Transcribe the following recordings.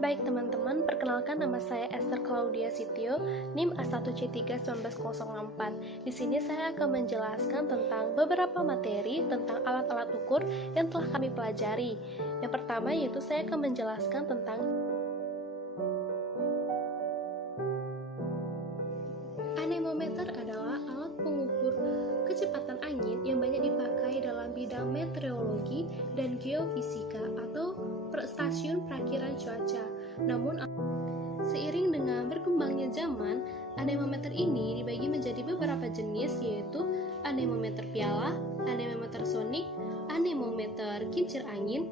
Baik teman-teman, perkenalkan nama saya Esther Claudia Sitio, NIM A1C31904. Di sini saya akan menjelaskan tentang beberapa materi tentang alat-alat ukur yang telah kami pelajari. Yang pertama yaitu saya akan menjelaskan tentang anemometer adalah alat pengukur kecepatan angin yang banyak dipakai dalam bidang meteorologi dan geofisika atau stasiun perakiran cuaca. Namun, seiring dengan berkembangnya zaman, anemometer ini dibagi menjadi beberapa jenis, yaitu anemometer piala, anemometer sonik, anemometer kincir angin,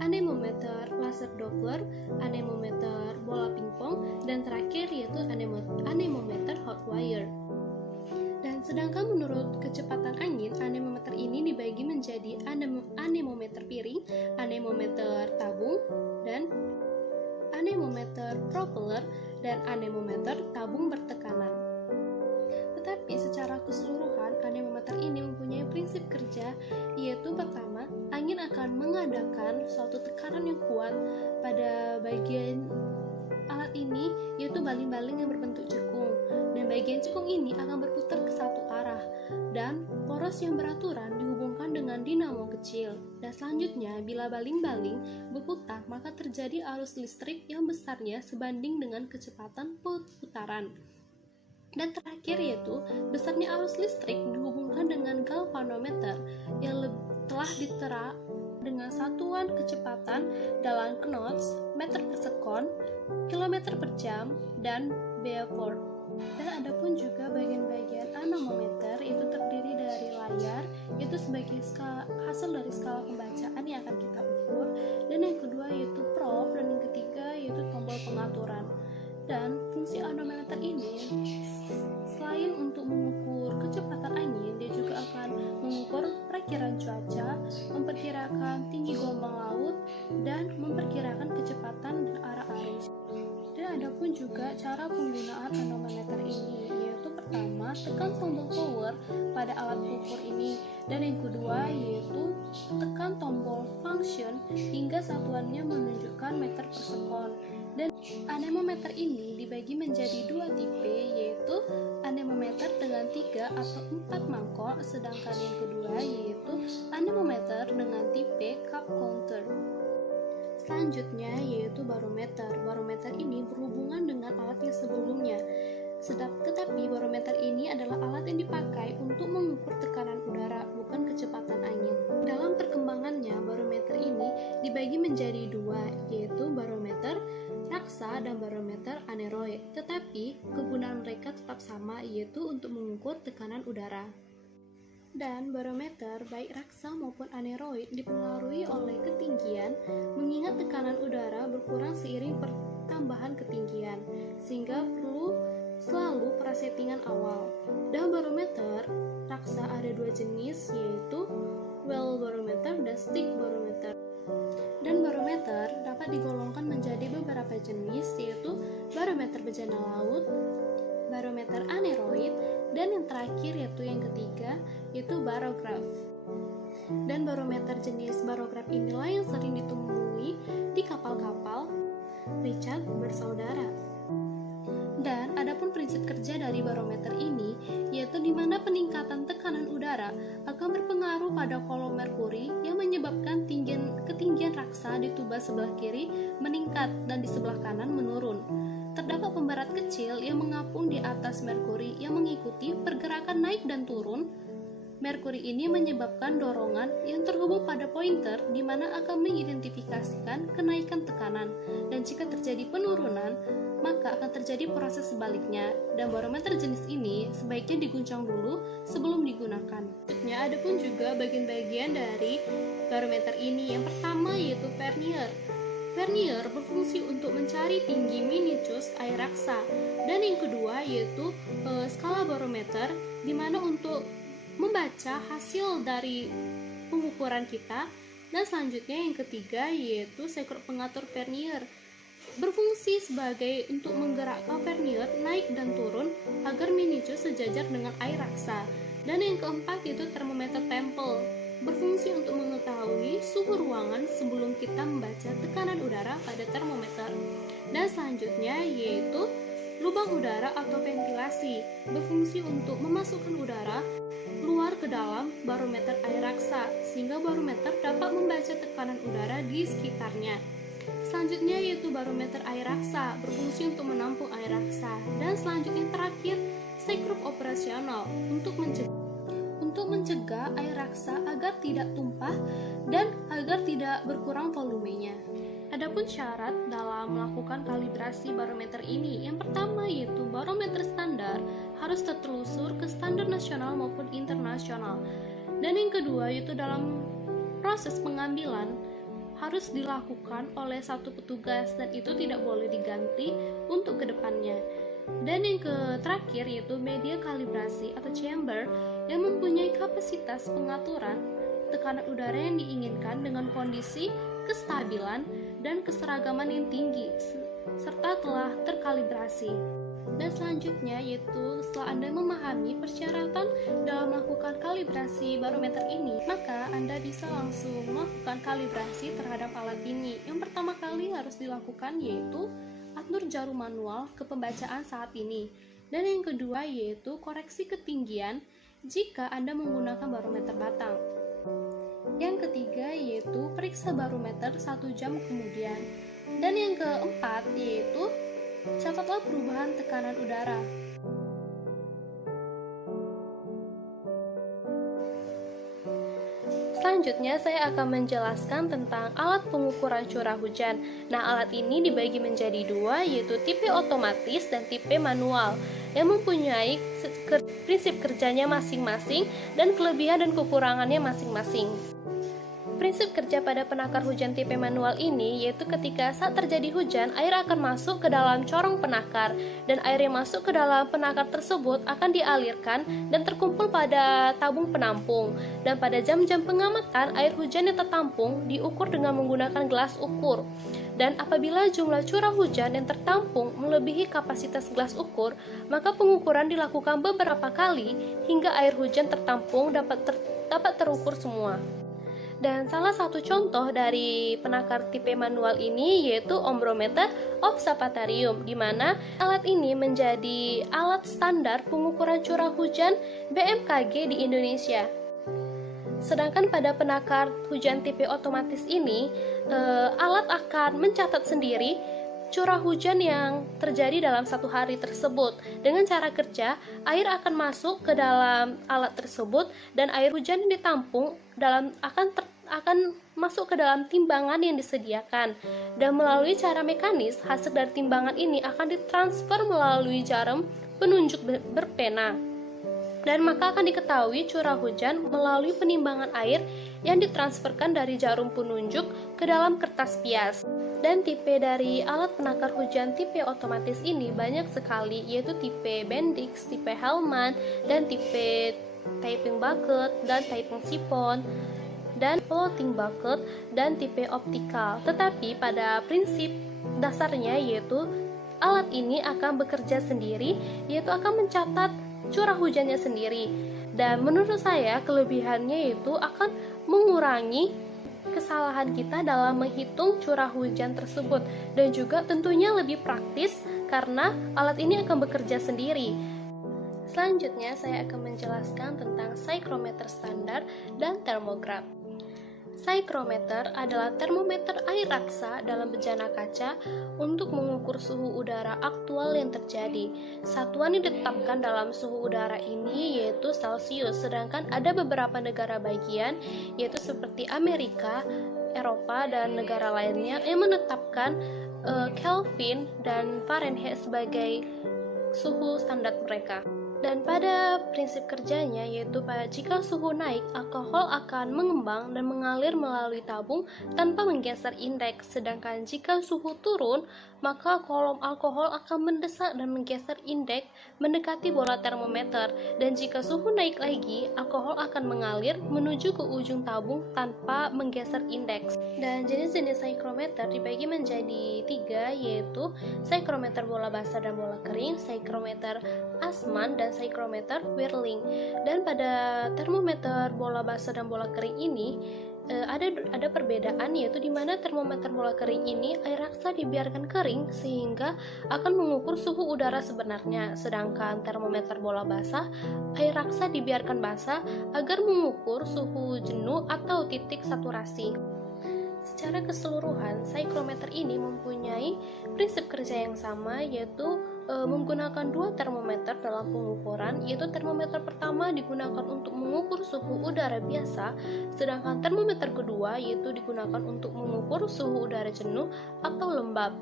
anemometer laser Doppler, anemometer bola pingpong, dan terakhir yaitu anemometer hot wire. Dan sedangkan menurut kecepatan angin, anemometer ini dibagi menjadi anemometer piring, anemometer tabung, dan anemometer propeller, dan anemometer tabung bertekanan. Tetapi secara keseluruhan, anemometer ini mempunyai prinsip kerja, yaitu pertama, angin akan mengadakan suatu tekanan yang kuat pada bagian alat ini, yaitu baling-baling yang berbentuk cekung, dan bagian cekung ini akan berputar ke satu arah, dan poros yang beraturan dihubungkan dengan dinamo kecil. Dan selanjutnya, bila baling-baling berputar, maka terjadi arus listrik yang besarnya sebanding dengan kecepatan putaran. Dan terakhir yaitu, besarnya arus listrik dihubungkan dengan galvanometer yang telah ditera dengan satuan kecepatan dalam knots, meter per sekon, kilometer per jam, dan Beaufort. Dan ada pun juga bagian-bagian anemometer, itu terdiri dari layar, itu sebagai hasil dari skala pembacaan yang akan kita ukur, dan yang kedua yaitu probe, dan yang ketiga yaitu tombol pengaturan. Dan fungsi anemometer ini selain untuk mengukur kecepatan angin, dia juga akan mengukur perakiran cuaca, memperkirakan tinggi gelombang laut, dan memperkirakan kecepatan dan arah arus. Dan ada pun juga cara penggunaan anemometer ini, yaitu pertama, tekan tombol power pada alat ukur ini, dan yang kedua yaitu tekan tombol function hingga satuannya menunjukkan meter per sekon. Dan anemometer ini dibagi menjadi dua tipe, yaitu anemometer dengan 3 atau 4 mangkok, sedangkan yang kedua yaitu anemometer dengan tipe cup counter. Selanjutnya yaitu barometer. Barometer ini berhubungan dengan alat yang sebelumnya. Tetapi barometer ini adalah alat yang dipakai untuk mengukur tekanan udara, bukan kecepatan angin. Dalam perkembangannya, barometer ini dibagi menjadi dua, yaitu barometer raksa dan barometer aneroid. Tetapi kegunaan mereka tetap sama, yaitu untuk mengukur tekanan udara. Dan barometer baik raksa maupun aneroid dipengaruhi oleh ketinggian, mengingat tekanan udara berkurang seiring pertambahan ketinggian, sehingga perlu selalu prasettingan awal. Dan barometer raksa ada dua jenis, yaitu well barometer dan stick barometer. Dan barometer dapat digolongkan menjadi beberapa jenis, yaitu barometer bejana laut, barometer aneroid, dan yang terakhir yaitu yang ketiga yaitu barograf. Dan barometer jenis barograf inilah yang sering ditemui di kapal-kapal Richard bersaudara. Dan adapun prinsip kerja dari barometer ini, yaitu di mana peningkatan tekanan udara akan berpengaruh pada kolom merkuri yang menyebabkan ketinggian raksa di tuba sebelah kiri meningkat dan di sebelah kanan menurun. Terdapat pemberat kecil yang mengapung di atas merkuri yang mengikuti pergerakan naik dan turun. Merkuri ini menyebabkan dorongan yang terhubung pada pointer di mana akan mengidentifikasikan kenaikan tekanan, dan jika terjadi penurunan, maka akan terjadi proses sebaliknya, dan barometer jenis ini sebaiknya diguncang dulu sebelum digunakan. Selanjutnya ada pun juga bagian-bagian dari barometer ini. Yang pertama yaitu vernier. Vernier berfungsi untuk mencari tinggi minutius air raksa, dan yang kedua yaitu skala barometer, di mana untuk membaca hasil dari pengukuran kita. Dan selanjutnya yang ketiga yaitu sekor pengatur vernier, berfungsi sebagai untuk menggerakkan vernier naik dan turun agar minutius sejajar dengan air raksa. Dan yang keempat yaitu termometer tempel, berfungsi untuk mengetahui suhu ruangan sebelum kita membaca tekanan udara pada termometer. selanjutnya yaitu lubang udara atau ventilasi, berfungsi untuk memasukkan udara keluar ke dalam barometer air raksa, sehingga barometer dapat membaca tekanan udara di sekitarnya. Selanjutnya yaitu barometer air raksa, berfungsi untuk menampung air raksa. Dan selanjutnya terakhir, sikrop operasional untuk mencegah air raksa agar tidak tumpah dan agar tidak berkurang volumenya. Adapun syarat dalam melakukan kalibrasi barometer ini, yang pertama yaitu barometer standar harus tertelusur ke standar nasional maupun internasional. Dan yang kedua yaitu dalam proses pengambilan harus dilakukan oleh satu petugas dan itu tidak boleh diganti untuk kedepannya. Dan yang terakhir yaitu media kalibrasi atau chamber yang mempunyai kapasitas pengaturan tekanan udara yang diinginkan dengan kondisi kestabilan dan keseragaman yang tinggi serta telah terkalibrasi. Dan selanjutnya yaitu setelah Anda memahami persyaratan dalam melakukan kalibrasi barometer ini, maka Anda bisa langsung melakukan kalibrasi terhadap alat ini. Yang pertama kali harus dilakukan yaitu atur jarum manual ke pembacaan saat ini. Dan yang kedua yaitu koreksi ketinggian jika Anda menggunakan barometer batang. Yang ketiga yaitu periksa barometer 1 jam kemudian. Dan yang keempat yaitu catatlah perubahan tekanan udara. Selanjutnya saya akan menjelaskan tentang alat pengukuran curah hujan. Nah, alat ini dibagi menjadi dua, yaitu tipe otomatis dan tipe manual, yang mempunyai prinsip kerjanya masing-masing dan kelebihan dan kekurangannya masing-masing. Prinsip kerja pada penakar hujan tipe manual ini yaitu ketika saat terjadi hujan, air akan masuk ke dalam corong penakar dan air yang masuk ke dalam penakar tersebut akan dialirkan dan terkumpul pada tabung penampung. Dan pada jam-jam pengamatan, air hujan yang tertampung diukur dengan menggunakan gelas ukur. Dan apabila jumlah curah hujan yang tertampung melebihi kapasitas gelas ukur, maka pengukuran dilakukan beberapa kali hingga air hujan tertampung dapat terukur semua. Dan salah satu contoh dari penakar tipe manual ini yaitu ombrometer observatorium, di mana alat ini menjadi alat standar pengukuran curah hujan BMKG di Indonesia. Sedangkan pada penakar hujan tipe otomatis ini, alat akan mencatat sendiri curah hujan yang terjadi dalam satu hari tersebut. Dengan cara kerja, air akan masuk ke dalam alat tersebut dan air hujan yang ditampung akan masuk ke dalam timbangan yang disediakan. Dan melalui cara mekanis, hasil dari timbangan ini akan ditransfer melalui jarum penunjuk berpena. Dan maka akan diketahui curah hujan melalui penimbangan air yang ditransferkan dari jarum penunjuk ke dalam kertas pias. Dan tipe dari alat penakar hujan tipe otomatis ini banyak sekali, yaitu tipe Bendix, tipe Hellman, dan tipe Tapping Bucket, dan Tapping Siphon, dan Floating Bucket, dan tipe optikal. Tetapi pada prinsip dasarnya yaitu alat ini akan bekerja sendiri, yaitu akan mencatat curah hujannya sendiri. Dan menurut saya kelebihannya yaitu akan mengurangi kesalahan kita dalam menghitung curah hujan tersebut, dan juga tentunya lebih praktis karena alat ini akan bekerja sendiri. Selanjutnya saya akan menjelaskan tentang psychrometer standar dan termograf. Psychrometer adalah termometer air raksa dalam bejana kaca untuk mengukur suhu udara aktual yang terjadi. Satuan yang ditetapkan dalam suhu udara ini yaitu Celsius, sedangkan ada beberapa negara bagian yaitu seperti Amerika, Eropa, dan negara lainnya yang menetapkan Kelvin dan Fahrenheit sebagai suhu standar mereka. Dan pada prinsip kerjanya yaitu jika suhu naik, alkohol akan mengembang dan mengalir melalui tabung tanpa menggeser indeks. Sedangkan jika suhu turun, maka kolom alkohol akan mendesak dan menggeser indeks mendekati bola termometer. Dan jika suhu naik lagi, alkohol akan mengalir menuju ke ujung tabung tanpa menggeser indeks. Dan jenis-jenis psychrometer dibagi menjadi 3, yaitu psychrometer bola basah dan bola kering, psychrometer Assmann, dan psychrometer Whirling. Dan pada termometer bola basah dan bola kering ini ada perbedaan, yaitu di mana termometer bola kering ini air raksa dibiarkan kering sehingga akan mengukur suhu udara sebenarnya, sedangkan termometer bola basah air raksa dibiarkan basah agar mengukur suhu jenuh atau titik saturasi. Secara keseluruhan, psychrometer ini mempunyai prinsip kerja yang sama, yaitu menggunakan dua termometer dalam pengukuran, yaitu termometer pertama digunakan untuk mengukur suhu udara biasa, sedangkan termometer kedua yaitu digunakan untuk mengukur suhu udara jenuh atau lembab.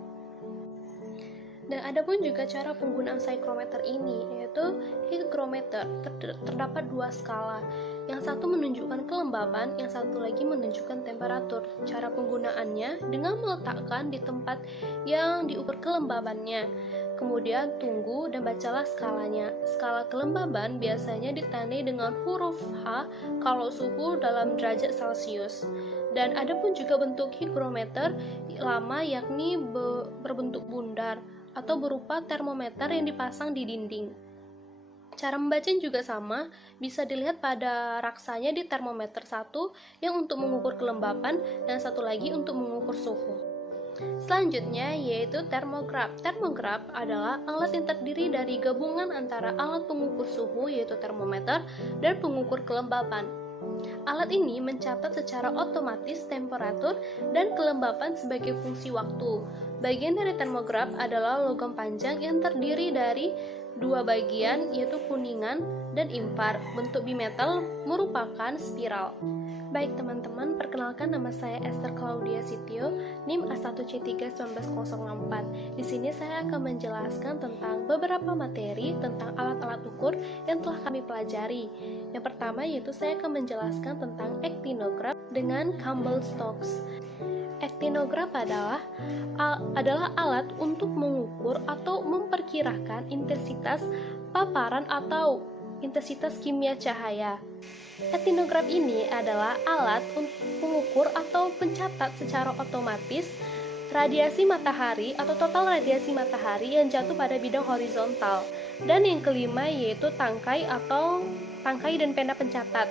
Dan ada pun juga cara penggunaan psychrometer ini, yaitu hygrometer. Terdapat dua skala. Yang satu menunjukkan kelembaban, yang satu lagi menunjukkan temperatur. Cara penggunaannya dengan meletakkan di tempat yang diukur kelembabannya. Kemudian tunggu dan bacalah skalanya. Skala kelembaban biasanya ditandai dengan huruf H kalau suhu dalam derajat Celcius. Dan ada pun juga bentuk hygrometer lama, yakni berbentuk bundar atau berupa termometer yang dipasang di dinding. Cara membacanya juga sama, bisa dilihat pada raksanya di termometer satu yang untuk mengukur kelembaban dan satu lagi untuk mengukur suhu. Selanjutnya yaitu termograf. Termograf adalah alat yang terdiri dari gabungan antara alat pengukur suhu yaitu termometer dan pengukur kelembaban. Alat ini mencatat secara otomatis temperatur dan kelembapan sebagai fungsi waktu. Bagian dari termograf adalah logam panjang yang terdiri dari dua bagian yaitu kuningan dan impar. Bentuk bimetal merupakan spiral. Baik teman-teman, perkenalkan nama saya Esther Claudia Sitio, NIM A1C31904. Di sini saya akan menjelaskan tentang beberapa materi tentang alat-alat ukur yang telah kami pelajari. Yang pertama yaitu saya akan menjelaskan tentang actinograph dengan Campbell-Stokes. Actinograph adalah alat untuk mengukur atau memperkirakan intensitas paparan atau intensitas kimia cahaya. Actinograph ini adalah alat untuk mengukur atau mencatat secara otomatis radiasi matahari atau total radiasi matahari yang jatuh pada bidang horizontal. Dan yang kelima yaitu tangkai dan pena pencatat.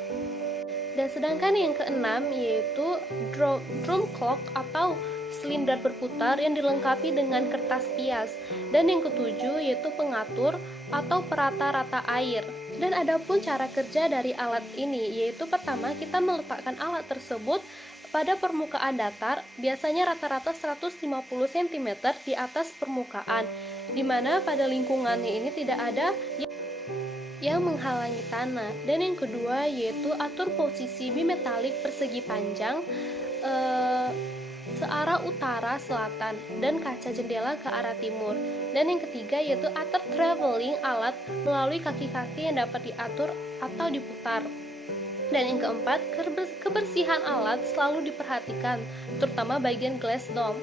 Dan sedangkan yang keenam yaitu drum clock atau silinder berputar yang dilengkapi dengan kertas pias. Dan yang ketujuh yaitu pengatur atau perata-rata air. Dan ada pun cara kerja dari alat ini, yaitu pertama kita meletakkan alat tersebut pada permukaan datar, biasanya rata-rata 150 cm di atas permukaan, di mana pada lingkungannya ini tidak ada yang menghalangi tanah. Dan yang kedua yaitu atur posisi bimetalik persegi panjang searah utara selatan dan kaca jendela ke arah timur. Dan yang ketiga yaitu atur traveling alat melalui kaki-kaki yang dapat diatur atau diputar. Dan yang keempat, kebersihan alat selalu diperhatikan, terutama bagian glass dome.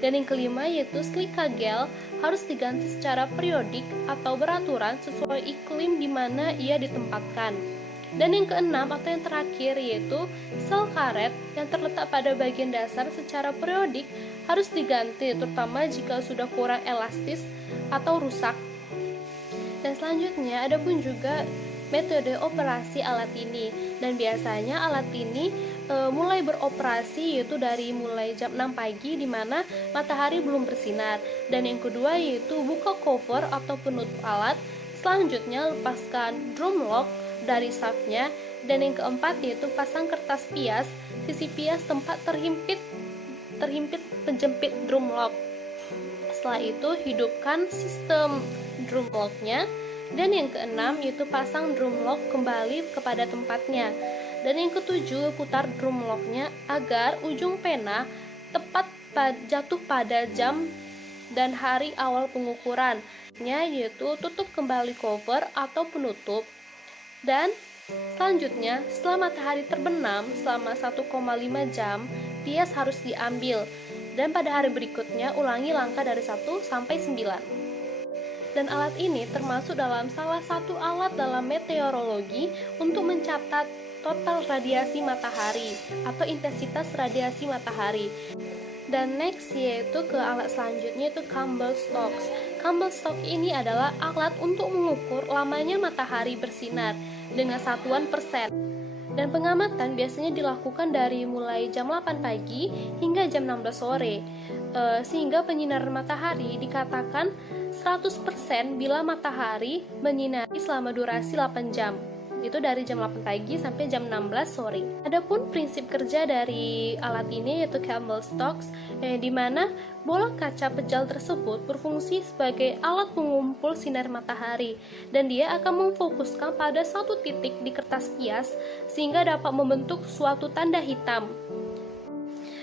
Dan yang kelima yaitu silika gel harus diganti secara periodik atau beraturan sesuai iklim di mana ia ditempatkan. Dan yang keenam atau yang terakhir yaitu sel karet yang terletak pada bagian dasar secara periodik harus diganti, terutama jika sudah kurang elastis atau rusak. Dan selanjutnya ada pun juga metode operasi alat ini. Dan biasanya alat ini mulai beroperasi yaitu dari mulai jam 6 pagi di mana matahari belum bersinar. Dan yang kedua yaitu buka cover atau penutup alat. Selanjutnya lepaskan drum lock dari shaftnya. Dan yang keempat yaitu pasang kertas pias sisi pias tempat terhimpit penjepit drum lock. Setelah itu hidupkan sistem drum locknya. Dan yang keenam yaitu pasang drum lock kembali kepada tempatnya. Dan yang ketujuh putar drum locknya agar ujung pena tepat jatuh pada jam dan hari awal pengukuran, yaitu tutup kembali cover atau penutup. Dan selanjutnya, setelah matahari terbenam selama 1,5 jam, pias harus diambil. Dan pada hari berikutnya, ulangi langkah dari 1 sampai 9. Dan alat ini termasuk dalam salah satu alat dalam meteorologi untuk mencatat total radiasi matahari atau intensitas radiasi matahari. Dan next yaitu ke alat selanjutnya yaitu Campbell-Stokes. Campbell-Stokes ini adalah alat untuk mengukur lamanya matahari bersinar dengan satuan persen. Dan pengamatan biasanya dilakukan dari mulai jam 8 pagi hingga jam 16 sore, sehingga penyinaran matahari dikatakan 100% bila matahari menyinari selama durasi 8 jam. Itu dari jam 8 pagi sampai jam 16 sore. Adapun prinsip kerja dari alat ini yaitu Campbell Stokes, di mana bola kaca pejal tersebut berfungsi sebagai alat pengumpul sinar matahari, dan dia akan memfokuskan pada satu titik di kertas kias sehingga dapat membentuk suatu tanda hitam.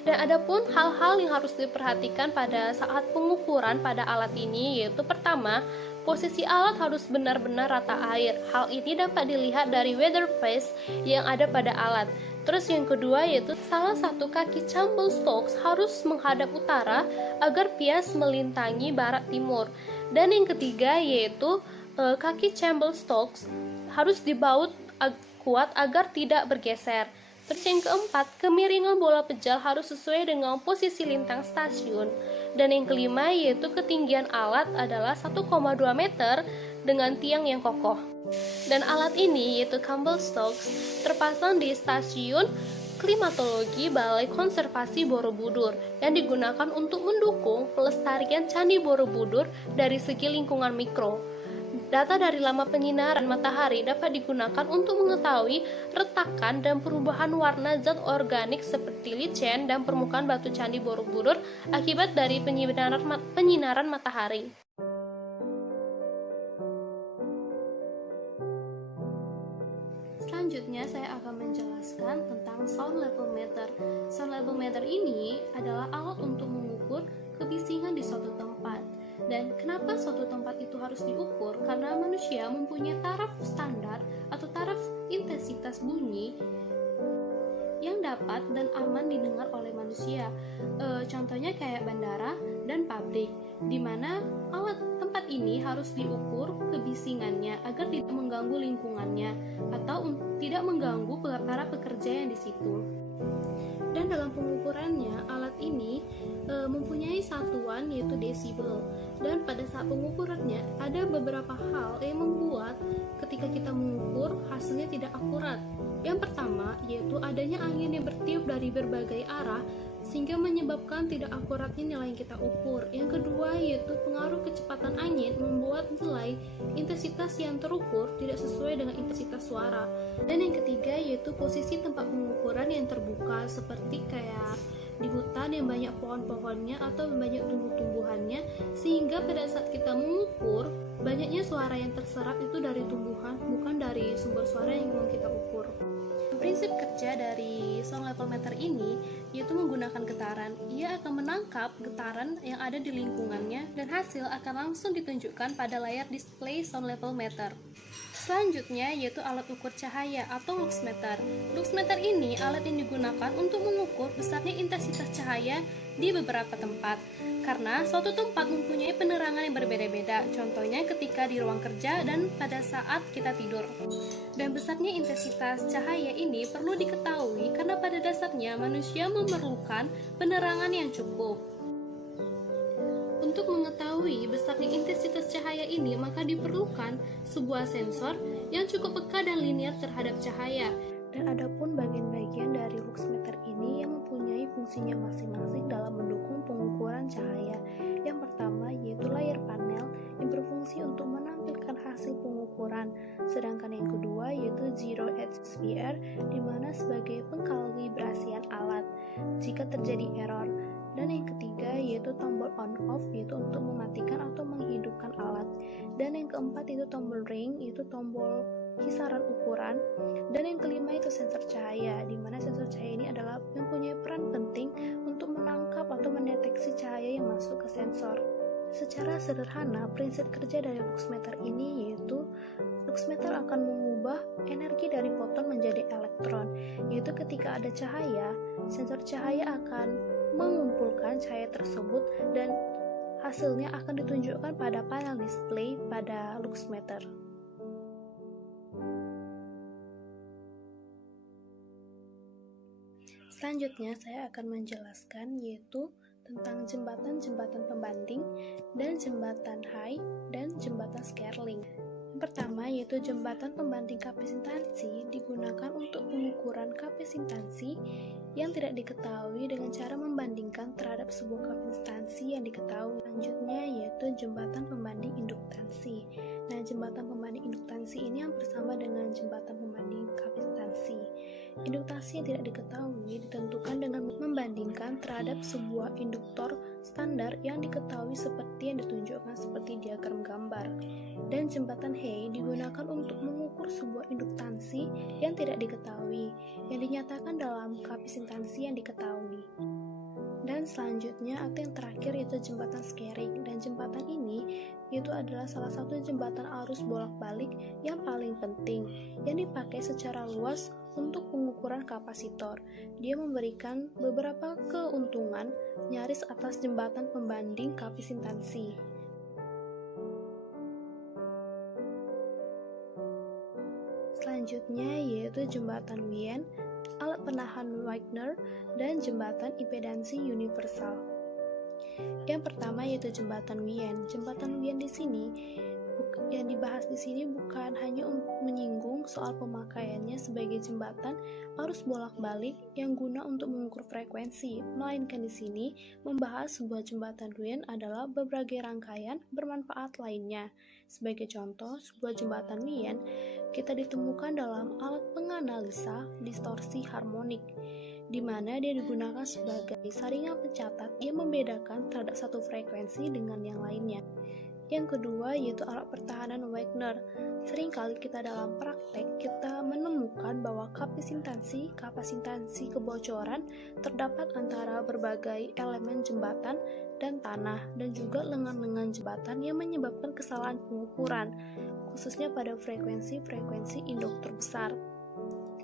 Dan adapun hal-hal yang harus diperhatikan pada saat pengukuran pada alat ini yaitu pertama, posisi alat harus benar-benar rata air. Hal ini dapat dilihat dari weather phase yang ada pada alat. Terus yang kedua yaitu salah satu kaki Campbell Stokes harus menghadap utara agar pias melintangi barat timur. Dan yang ketiga yaitu kaki Campbell Stokes harus dibaut kuat agar tidak bergeser. Terus yang keempat, kemiringan bola pejal harus sesuai dengan posisi lintang stasiun. Dan yang kelima yaitu ketinggian alat adalah 1,2 meter dengan tiang yang kokoh. Dan alat ini yaitu Campbell Stokes terpasang di stasiun klimatologi Balai Konservasi Borobudur yang digunakan untuk mendukung pelestarian Candi Borobudur dari segi lingkungan mikro. Data dari lama penyinaran matahari dapat digunakan untuk mengetahui retakan dan perubahan warna zat organik seperti lichen dan permukaan batu Candi Borobudur akibat dari penyinaran matahari. Selanjutnya saya akan menjelaskan tentang sound level meter. Sound level meter ini adalah alat untuk mengukur kebisingan di suatu tempat. Dan kenapa suatu tempat itu harus diukur? Karena manusia mempunyai taraf standar atau taraf intensitas bunyi yang dapat dan aman didengar oleh manusia. Contohnya kayak bandara dan pabrik, di mana alat tempat ini harus diukur kebisingannya agar tidak mengganggu lingkungannya atau tidak mengganggu para pekerja yang di situ. Dan dalam pengukurannya, alat ini mempunyai satuan yaitu desibel. Dan pada saat pengukurannya, ada beberapa hal yang membuat ketika kita mengukur hasilnya tidak akurat. Yang pertama yaitu adanya angin yang bertiup dari berbagai arah sehingga menyebabkan tidak akuratnya nilai yang kita ukur. Yang kedua yaitu pengaruh kecepatan angin membuat nilai intensitas yang terukur tidak sesuai dengan intensitas suara. Dan yang ketiga yaitu posisi tempat pengukuran yang terbuka seperti kayak di hutan yang banyak pohon-pohonnya atau banyak tumbuh-tumbuhannya, sehingga pada saat kita mengukur banyaknya suara yang terserap itu dari tumbuhan, bukan dari sumber suara yang mau kita ukur. Prinsip kerja dari sound level meter ini yaitu menggunakan getaran. Ia akan menangkap getaran yang ada di lingkungannya dan hasil akan langsung ditunjukkan pada layar display sound level meter. Selanjutnya yaitu alat ukur cahaya atau luxmeter. Luxmeter ini alat yang digunakan untuk mengukur besarnya intensitas cahaya di beberapa tempat. Karena suatu tempat mempunyai penerangan yang berbeda-beda, contohnya ketika di ruang kerja dan pada saat kita tidur. Dan besarnya intensitas cahaya ini perlu diketahui karena pada dasarnya manusia memerlukan penerangan yang cukup. Untuk mengetahui besarnya intensitas cahaya ini, maka diperlukan sebuah sensor yang cukup peka dan linear terhadap cahaya. Dan adapun bagian-bagian dari luxmeter ini yang mempunyai fungsinya masing-masing dalam mendukung pengukuran cahaya. Yang pertama yaitu layar panel yang berfungsi untuk menampilkan hasil pengukuran. Sedangkan yang kedua yaitu zero edge sphere, di mana sebagai pengkalibrasian alat jika terjadi error. Dan yang ketiga yaitu tombol on off, yaitu untuk mematikan atau menghidupkan alat. Dan yang keempat itu tombol ring, yaitu tombol kisaran ukuran. Dan yang kelima itu sensor cahaya, di mana sensor cahaya ini adalah mempunyai peran penting untuk menangkap atau mendeteksi cahaya yang masuk ke sensor. Secara sederhana, prinsip kerja dari luxmeter ini yaitu luxmeter akan mengubah energi dari foton menjadi elektron, yaitu ketika ada cahaya, sensor cahaya akan mengumpulkan cahaya tersebut dan hasilnya akan ditunjukkan pada panel display pada luxmeter. Selanjutnya saya akan menjelaskan yaitu tentang jembatan-jembatan pembanding dan jembatan high dan jembatan Scarlett. Pertama, yaitu jembatan pembanding kapasitansi digunakan untuk pengukuran kapasitansi yang tidak diketahui dengan cara membandingkan terhadap sebuah kapasitansi yang diketahui. Selanjutnya, yaitu jembatan pembanding induktansi. Nah, jembatan pembanding induktansi ini hampir sama dengan jembatan pembanding kapasitansi. Induktasi yang tidak diketahui ditentukan dengan membandingkan terhadap sebuah induktor standar yang diketahui seperti yang ditunjukkan seperti diagram gambar. Dan jembatan Hay digunakan untuk mengukur sebuah induktansi yang tidak diketahui, yang dinyatakan dalam kapasitansi yang diketahui. Dan selanjutnya atau yang terakhir yaitu jembatan Skerring. Dan jembatan ini itu adalah salah satu jembatan arus bolak-balik yang paling penting yang dipakai secara luas untuk pengukuran kapasitor. Dia memberikan beberapa keuntungan nyaris atas jembatan pembanding kapasitansi. Selanjutnya yaitu jembatan Wien, alat penahan Wagner, dan jembatan impedansi universal. Yang pertama yaitu jembatan Wien. Jembatan Wien di sini yang dibahas di sini bukan hanya untuk menyinggung soal pemakaiannya sebagai jembatan arus bolak-balik yang guna untuk mengukur frekuensi, melainkan di sini membahas sebuah jembatan Wien adalah berbagai rangkaian bermanfaat lainnya. Sebagai contoh, sebuah jembatan Wien kita ditemukan dalam alat penganalisa distorsi harmonik, di mana dia digunakan sebagai saringan pencatat yang membedakan terhadap satu frekuensi dengan yang lainnya. Yang kedua yaitu alat pertahanan Wagner. Seringkali kita dalam praktek kita menemukan bahwa kapasitansi kebocoran terdapat antara berbagai elemen jembatan dan tanah dan juga lengan-lengan jembatan yang menyebabkan kesalahan pengukuran, khususnya pada frekuensi induktor besar.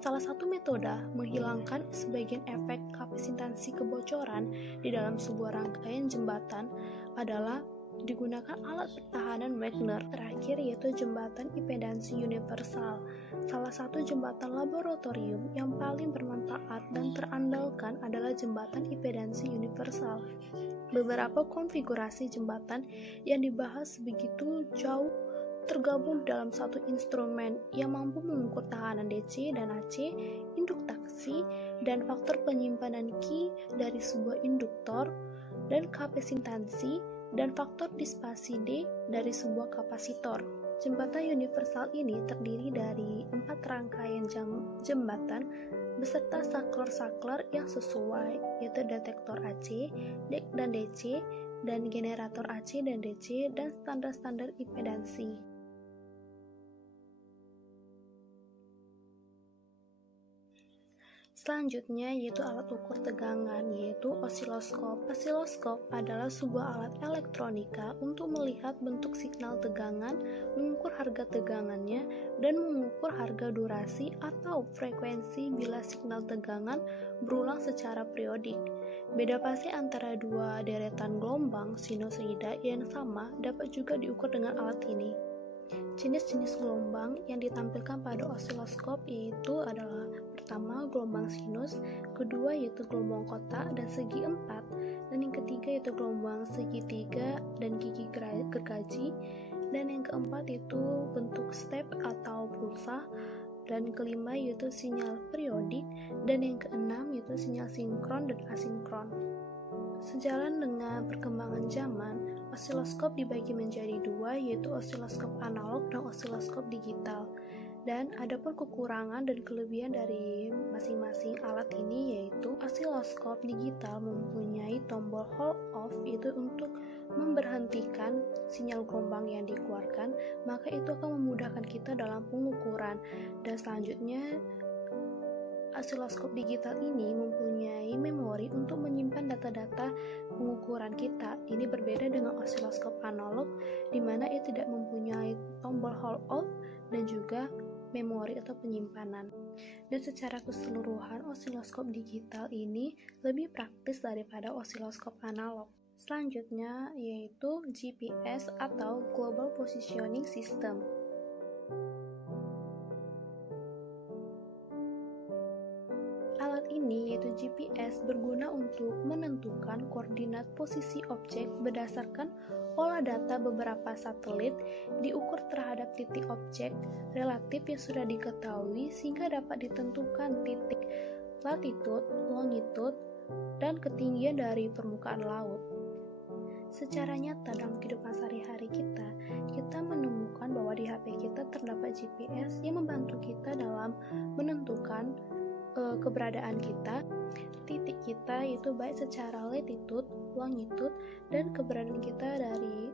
Salah satu metode menghilangkan sebagian efek kapasitansi kebocoran di dalam sebuah rangkaian jembatan adalah digunakan alat pertahanan Wagner. Terakhir yaitu jembatan impedansi universal, salah satu jembatan laboratorium yang paling bermanfaat dan terandalkan adalah jembatan impedansi universal. Beberapa konfigurasi jembatan yang dibahas begitu jauh tergabung dalam satu instrumen yang mampu mengukur tekanan DC dan AC, induktasi, dan faktor penyimpanan Q dari sebuah induktor, dan kapasitansi, dan faktor disipasi D dari sebuah kapasitor. Jembatan universal ini terdiri dari 4 rangkaian jembatan beserta saklar-saklar yang sesuai, yaitu detektor AC dan DC, dan generator AC dan DC, dan standar-standar impedansi. Selanjutnya yaitu alat ukur tegangan, yaitu osiloskop. Osiloskop adalah sebuah alat elektronika untuk melihat bentuk signal tegangan, mengukur harga tegangannya, dan mengukur harga durasi atau frekuensi bila signal tegangan berulang secara periodik. Beda fase antara dua deretan gelombang sinusoida yang sama dapat juga diukur dengan alat ini. Jenis-jenis gelombang yang ditampilkan pada osiloskop yaitu adalah pertama gelombang sinus, kedua yaitu gelombang kotak dan segi 4, dan yang ketiga yaitu gelombang segitiga dan gigi gergaji, dan yang keempat yaitu bentuk step atau pulsa, dan kelima yaitu sinyal periodik, dan yang keenam yaitu sinyal sinkron dan asinkron. Sejalan dengan perkembangan zaman, osiloskop dibagi menjadi dua, yaitu osiloskop analog dan osiloskop digital. Dan adapun kekurangan dan kelebihan dari masing-masing alat ini yaitu osiloskop digital mempunyai tombol hold off, yaitu untuk memberhentikan sinyal gelombang yang dikeluarkan, maka itu akan memudahkan kita dalam pengukuran. Dan selanjutnya osiloskop digital ini mempunyai memori untuk menyimpan data-data pengukuran kita. Ini berbeda dengan osiloskop analog di mana ia tidak mempunyai tombol hold off dan juga memori atau penyimpanan. Dan secara keseluruhan osiloskop digital ini lebih praktis daripada osiloskop analog. Selanjutnya yaitu GPS atau Global Positioning System. Alat ini yaitu GPS berguna untuk menentukan koordinat posisi objek berdasarkan olah data beberapa satelit diukur terhadap titik objek relatif yang sudah diketahui sehingga dapat ditentukan titik latitude, longitude, dan ketinggian dari permukaan laut. Secara nyata dalam kehidupan sehari-hari kita menemukan bahwa di HP kita terdapat GPS yang membantu kita dalam menentukan keberadaan kita, titik kita, yaitu baik secara latitude, longitude, dan keberadaan kita dari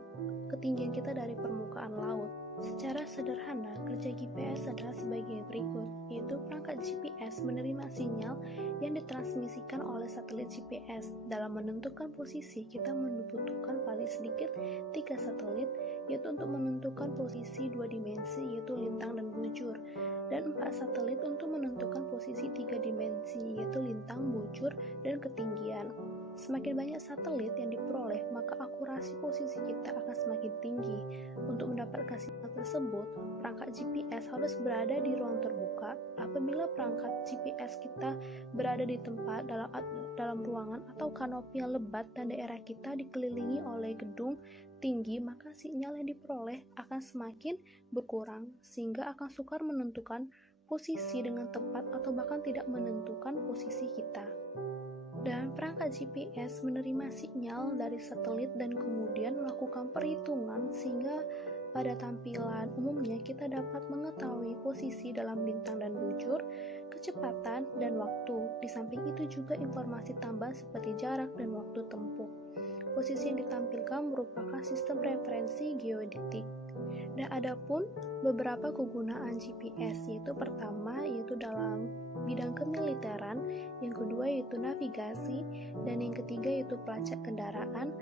ketinggian kita dari permukaan laut. Secara sederhana, kerja GPS adalah sebagai berikut, yaitu perangkat GPS menerima sinyal yang ditransmisikan oleh satelit GPS. Dalam menentukan posisi, kita membutuhkan paling sedikit 3 satelit, yaitu untuk menentukan posisi 2 dimensi, yaitu lintang dan bujur, dan 4 satelit untuk menentukan posisi 3 dimensi, yaitu lintang, bujur, dan ketinggian. Semakin banyak satelit yang diperoleh, maka akurasi posisi kita akan semakin tinggi. Untuk mendapatkan sinyal tersebut, perangkat GPS harus berada di ruang terbuka. Apabila perangkat GPS kita berada di tempat dalam ruangan atau kanopi yang lebat dan daerah kita dikelilingi oleh gedung tinggi, maka sinyal yang diperoleh akan semakin berkurang, sehingga akan sukar menentukan posisi dengan tepat atau bahkan tidak menentukan posisi kita. Dan perangkat GPS menerima sinyal dari satelit dan kemudian melakukan perhitungan sehingga pada tampilan umumnya kita dapat mengetahui posisi dalam lintang dan bujur, kecepatan, dan waktu. Di samping itu juga informasi tambahan seperti jarak dan waktu tempuh. Posisi yang ditampilkan merupakan sistem referensi geodetik. Dan adapun beberapa kegunaan GPS, yaitu pertama yaitu dalam bidang kemiliteran, yang kedua yaitu navigasi, dan yang ketiga yaitu pelacak kendaraan,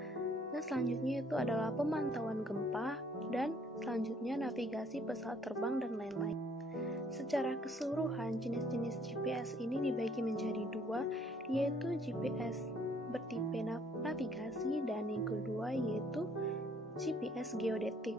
dan selanjutnya itu adalah pemantauan gempa, dan selanjutnya navigasi pesawat terbang dan lain-lain. Secara keseluruhan, jenis-jenis GPS ini dibagi menjadi 2, yaitu GPS bertipe navigasi dan yang kedua yaitu GPS geodetik.